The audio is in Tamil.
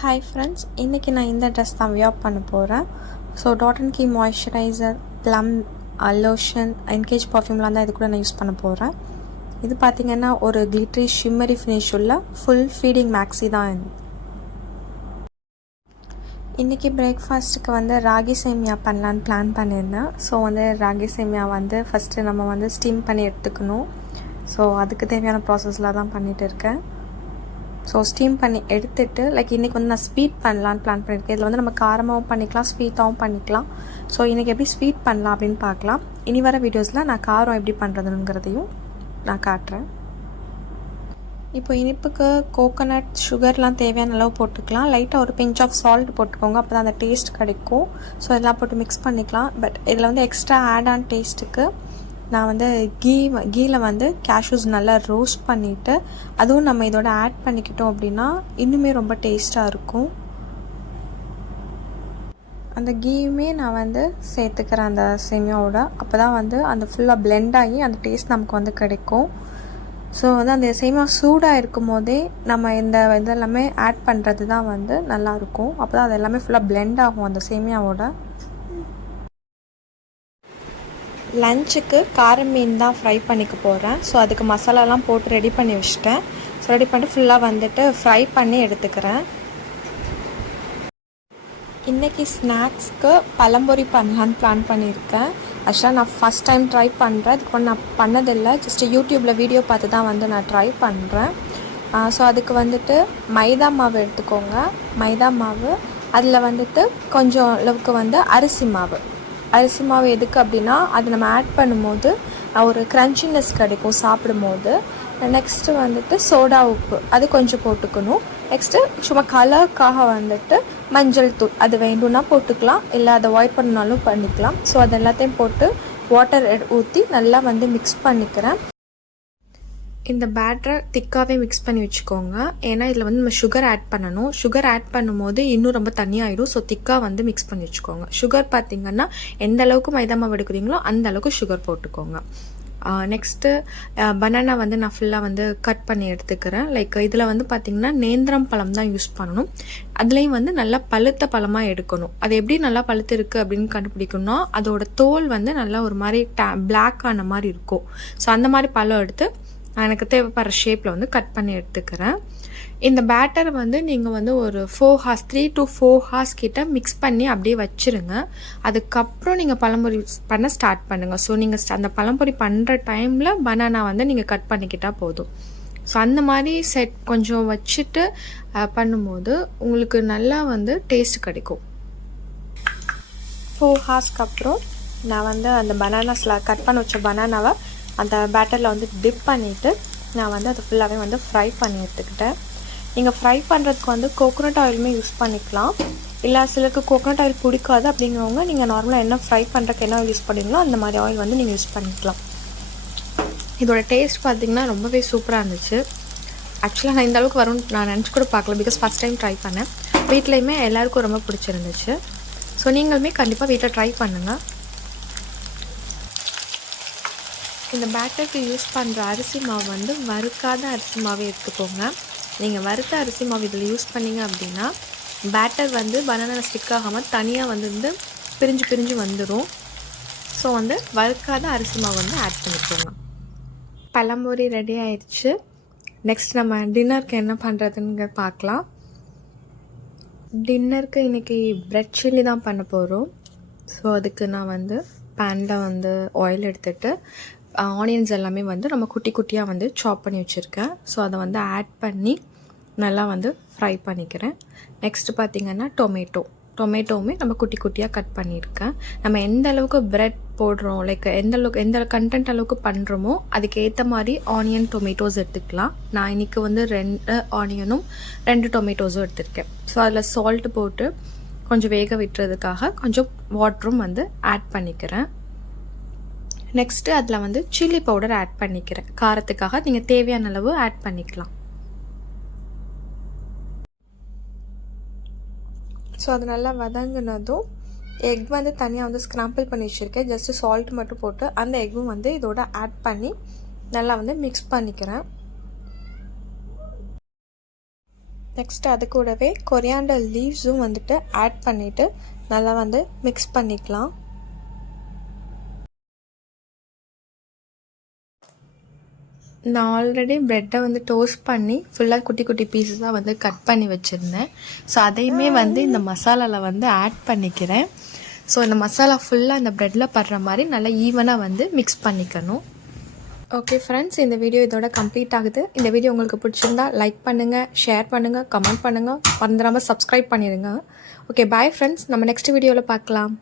ஹாய் ஃப்ரெண்ட்ஸ், இன்றைக்கி நான் இந்த ட்ரெஸ் தான் வியர் பண்ண போகிறேன். So dot and key moisturiser, plum lotion, engage பர்ஃப்யூம்லாம் தான் இது கூட நான் யூஸ் பண்ண போகிறேன். இது பார்த்திங்கன்னா ஒரு கிளிட்ரி ஷிம்மரி ஃபினிஷ் உள்ள ஃபுல் ஃபீடிங் மேக்ஸி தான் இது. இன்றைக்கி பிரேக்ஃபாஸ்ட்டுக்கு வந்து ராகி சேமியா பண்ணலான்னு பிளான் பண்ணியிருந்தேன். ஸோ ராகி சேமியா ஃபஸ்ட்டு நம்ம ஸ்டீம் பண்ணி எடுத்துக்கணும். ஸோ அதுக்கு தேவையான ப்ராசஸில் தான் பண்ணிகிட்டு இருக்கேன். ஸோ ஸ்டீம் பண்ணி எடுத்துகிட்டு இன்றைக்கி நான் ஸ்வீட் பண்ணலான்னு பிளான் பண்ணியிருக்கேன். இதில் நம்ம காரமாகவும் பண்ணிக்கலாம், ஸ்வீட்டாகவும் பண்ணிக்கலாம். ஸோ இன்றைக்கி எப்படி ஸ்வீட் பண்ணலாம் அப்படின்னு பார்க்கலாம். இனி வர வீடியோஸில் நான் காரம் எப்படி பண்ணுறதுங்கிறதையும் நான் காட்டுறேன். இப்போ இனிப்புக்கு கோகோனட் சுகர்லாம் தேவையான அளவு போட்டுக்கலாம். லைட்டாக ஒரு பிஞ்ச் ஆஃப் சால்ட் போட்டுக்கோங்க, அப்போ தான் அந்த டேஸ்ட் கிடைக்கும். ஸோ இதெல்லாம் போட்டு மிக்ஸ் பண்ணிக்கலாம். பட் இதில் எக்ஸ்ட்ரா ஆட் ஆன் டேஸ்ட்டுக்கு நான் கீயில் கேஷ்யூஸ் நல்லா ரோஸ்ட் பண்ணிவிட்டு அதுவும் நம்ம இதோட ஆட் பண்ணிக்கிட்டோம் அப்படின்னா இன்னுமே ரொம்ப டேஸ்ட்டாக இருக்கும். அந்த கீயுமே நான் சேர்த்துக்கிறேன் அந்த சேமியாவோட. அப்போ தான் அந்த ஃபுல்லாக பிளெண்ட் ஆகி அந்த டேஸ்ட் நமக்கு கிடைக்கும். ஸோ அந்த சேமியா சூடாக இருக்கும் போதே நம்ம இந்த இதெல்லாமே ஆட் பண்ணுறது தான் நல்லாயிருக்கும். அப்போ தான் அது எல்லாமே ஃபுல்லாக பிளெண்ட் ஆகும் அந்த சேமியாவோட. லஞ்சுக்கு கார மீன் தான் ஃப்ரை பண்ணிக்க போகிறேன். ஸோ அதுக்கு மசாலாலாம் போட்டு ரெடி பண்ணி வச்சிட்டேன். ஸோ ரெடி பண்ணிட்டு ஃபுல்லாக ஃப்ரை பண்ணி எடுத்துக்கிறேன். இன்றைக்கி ஸ்நாக்ஸ்க்கு பழம்பொரி பண்ணலான்னு பிளான் பண்ணியிருக்கேன். ஆக்சுவலாக நான் ஃபஸ்ட் டைம் ட்ரை பண்ணுறேன். அதுக்கு நான் பண்ணதில்லை, ஜஸ்ட்டு யூடியூப்பில் வீடியோ பார்த்து தான் நான் ட்ரை பண்ணுறேன். ஸோ அதுக்கு மைதா மாவு எடுத்துக்கோங்க. மைதா மாவு அதில் கொஞ்சம் அளவுக்கு அரிசி மாவு எதுக்கு அப்படின்னா அது நம்ம ஆட் பண்ணும்போது ஒரு க்ரன்ச்சினஸ் கிடைக்கும் சாப்பிடும்போது. நெக்ஸ்ட்டு சோடா உப்பு அது கொஞ்சம் போட்டுக்கணும். நெக்ஸ்ட்டு சும்மா கலருக்காக மஞ்சள் தூள் அது வேண்டும்னா போட்டுக்கலாம், இல்லை அதை அவாய்ட் பண்ணாலும் பண்ணிக்கலாம். ஸோ அது எல்லாத்தையும் போட்டு வாட்டர் ஊற்றி நல்லா மிக்ஸ் பண்ணிக்கிறேன். இந்த பேட்டரை திக்காகவே மிக்ஸ் பண்ணி வச்சுக்கோங்க. ஏன்னா இதில் நம்ம சுகர் ஆட் பண்ணணும். சுகர் ஆட் பண்ணும்போது இன்னும் ரொம்ப தண்ணியாகிடும். ஸோ திக்காக மிக்ஸ் பண்ணி வச்சுக்கோங்க. சுகர் பார்த்திங்கன்னா எந்த அளவுக்கு மைதா மாவு எடுக்கிறீங்களோ அந்த அளவுக்கு சுகர் போட்டுக்கோங்க. நெக்ஸ்ட்டு பனானா நான் ஃபுல்லாக கட் பண்ணி எடுத்துக்கிறேன். இதில் பார்த்திங்கன்னா நேந்திரம் பழம் தான் யூஸ் பண்ணணும். அதுலேயும் நல்லா பழுத்த பழமாக எடுக்கணும். அது எப்படி நல்லா பழுத்து இருக்குது அப்படின்னு கண்டுபிடிக்கணும்னா அதோட தோல் நல்லா ஒரு மாதிரி பிளாக் ஆன மாதிரி இருக்கும். ஸோ அந்த மாதிரி பழம் எடுத்து எனக்கு தேவைப்படுற ஷேப்பில் கட் பண்ணி எடுத்துக்கிறேன். இந்த பேட்டரை நீங்கள் ஒரு 4 hours 3 to 4 hours கிட்ட மிக்ஸ் பண்ணி அப்படியே வச்சுருங்க. அதுக்கப்புறம் நீங்கள் பழம்பொரி பண்ண ஸ்டார்ட் பண்ணுங்கள். ஸோ நீங்கள் அந்த பழம்பொரி பண்ணுற டைமில் பனானா நீங்கள் கட் பண்ணிக்கிட்டால் போதும். ஸோ அந்த மாதிரி கொஞ்சம் வச்சுட்டு பண்ணும்போது உங்களுக்கு நல்லா டேஸ்ட் கிடைக்கும். 4 hours அப்புறம் நான் அந்த பனானாஸில் கட் பண்ணி வச்ச பனானாவை அந்த பேட்டரில் டிப் பண்ணிவிட்டு நான் அதை ஃபுல்லாகவே ஃப்ரை பண்ணி எடுத்துக்கிட்டேன். நீங்கள் ஃப்ரை பண்ணுறதுக்கு கோகோனட் ஆயிலுமே யூஸ் பண்ணிக்கலாம். இல்லை சிலருக்கு கோகோனட் ஆயில் பிடிக்காது அப்படிங்கிறவங்க நீங்கள் நார்மலாக என்ன ஃப்ரை பண்ணுறதுக்கு என்ன ஆயில் யூஸ் பண்ணுவீங்களோ அந்த மாதிரி ஆயில் நீங்கள் யூஸ் பண்ணிக்கலாம். இதோட டேஸ்ட் பார்த்திங்கன்னா ரொம்பவே சூப்பராக இருந்துச்சு. ஆக்சுவலாக நான் இந்த அளவுக்கு வரும்னு நான் நினச்சி கூட பார்க்கல. பிகாஸ் ஃபஸ்ட் டைம் ட்ரை பண்ணேன். வீட்லேயுமே எல்லாேருக்கும் ரொம்ப பிடிச்சிருந்துச்சு. ஸோ நீங்களுமே கண்டிப்பாக வீட்டில் ட்ரை பண்ணுங்கள். இந்த பேட்டருக்கு யூஸ் பண்ணுற அரிசி மாவு வறுக்காத அரிசி மாவு எடுத்துக்கோங்க. நீங்கள் வறுத்த அரிசி மாவு இதில் யூஸ் பண்ணிங்க அப்படின்னா பேட்டர் பனானா ஸ்டிக் ஆகாமல் தனியாக பிரிஞ்சு வந்துடும். ஸோ வறுக்காத அரிசி மாவு ஆட் பண்ணிக்கோங்க. பழம்பொரி ரெடி ஆயிடுச்சு. நெக்ஸ்ட் நம்ம டின்னருக்கு என்ன பண்ணுறதுன்னு பார்க்கலாம். டின்னருக்கு இன்றைக்கி ப்ரெட் சில்லி தான் பண்ண போகிறோம். ஸோ அதுக்கு நான் பேனில் ஆயில் எடுத்துகிட்டு ஆனியன்ஸ் எல்லாமே நம்ம குட்டி குட்டியாக சாப் பண்ணி வச்சுருக்கேன். ஸோ அதை ஆட் பண்ணி நல்லா ஃப்ரை பண்ணிக்கிறேன். நெக்ஸ்ட்டு பார்த்திங்கன்னா டொமேட்டோவுமே நம்ம குட்டி குட்டியாக கட் பண்ணியிருக்கேன். நம்ம எந்த அளவுக்கு ப்ரெட் போடுறோம், எந்த கண்டென்ட் அளவுக்கு பண்ணுறோமோ அதுக்கு ஏற்ற மாதிரி ஆனியன் டொமேட்டோஸ் எடுத்துக்கலாம். நான் இன்றைக்கி 2 ஆனியனும் 2 டொமேட்டோஸும் எடுத்திருக்கேன். ஸோ அதில் சால்ட்டு போட்டு கொஞ்சம் வேக விட்டுறதுக்காக கொஞ்சம் வாட்டரும் ஆட் பண்ணிக்கிறேன். நெக்ஸ்ட்டு அதில் சில்லி பவுடர் ஆட் பண்ணிக்கிறேன். காரத்துக்காக நீங்கள் தேவையான அளவு ஆட் பண்ணிக்கலாம். ஸோ அது நல்லா வதங்கினதும் எக் தனியாக ஸ்க்ராம்பிள் பண்ணி வச்சுருக்கேன். ஜஸ்ட்டு சால்ட் மட்டும் போட்டு அந்த எக்கும் இதோட ஆட் பண்ணி நல்லா மிக்ஸ் பண்ணிக்கிறேன். நெக்ஸ்ட் அது கூடவே கொரியாண்டர் லீவ்ஸும் வந்துட்டு ஆட் பண்ணிவிட்டு நல்லா வந்து மிக்ஸ் பண்ணிக்கலாம். நான் ஆல்ரெடி ப்ரெட்டை வந்து டோஸ்ட் பண்ணி ஃபுல்லாக குட்டி குட்டி பீஸஸாக வந்து கட் பண்ணி வச்சுருந்தேன். ஸோ அதையுமே வந்து இந்த மசாலாவில் வந்து ஆட் பண்ணிக்கிறேன். ஸோ இந்த மசாலா ஃபுல்லாக இந்த ப்ரெட்டில் படுற மாதிரி நல்லா ஈவனாக வந்து மிக்ஸ் பண்ணிக்கணும். ஓகே ஃப்ரெண்ட்ஸ், இந்த வீடியோ இதோட கம்ப்ளீட் ஆகுது. இந்த வீடியோ உங்களுக்கு பிடிச்சிருந்தா லைக் பண்ணுங்கள், ஷேர் பண்ணுங்கள், கமெண்ட் பண்ணுங்கள், மறந்துடாமல் சப்ஸ்கிரைப் பண்ணிடுங்க. ஓகே பாய் ஃப்ரெண்ட்ஸ், நம்ம நெக்ஸ்ட் வீடியோவில் பார்க்கலாம்.